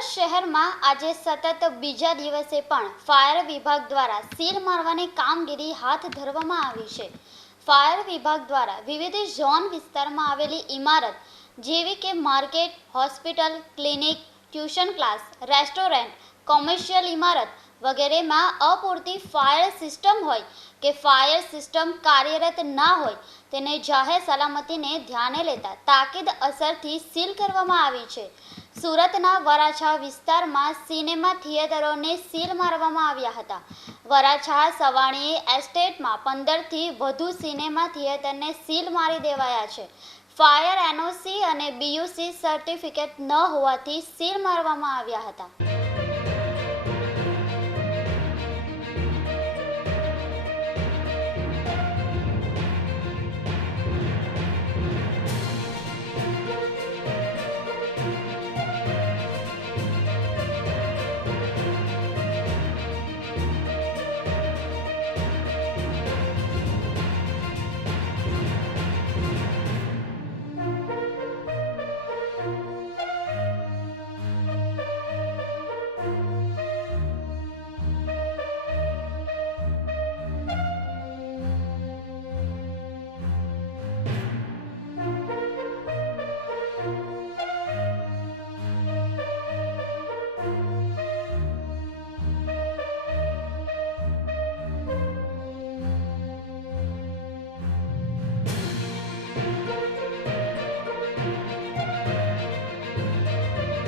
સુરત શહેરમાં આજે સતત બીજા દિવસે પણ ફાયર વિભાગ દ્વારા સીલ મારવાની કામગીરી હાથ ધરવામાં આવી છે। ફાયર વિભાગ દ્વારા વિવિધ ઝોન વિસ્તારમાં આવેલી ઇમારત જેવી કે market, hospital, clinic, tuition class, restaurant, commercial ઇમારત વગેરેમાં અપૂરતી ફાયર સિસ્ટમ હોય કે ફાયર સિસ્ટમ કાર્યરત ના હોય તેને જાહેર સલામતીને ધ્યાને લેતા તાકીદ અસરથી સીલ કરવામાં આવી છે। સુરતના વરાછા વિસ્તારમાં સિનેમા થિયેટરોને સીલ મારવામાં આવ્યા હતા। વરાછા સવાણી એસ્ટેટમાં 15થી વધુ સિનેમા થિયેટરને સીલ મારી દેવાયા છે। ફાયર એનઓસી અને બીયુસી સર્ટિફિકેટ ન હોવાથી સીલ મારવામાં આવ્યા હતા।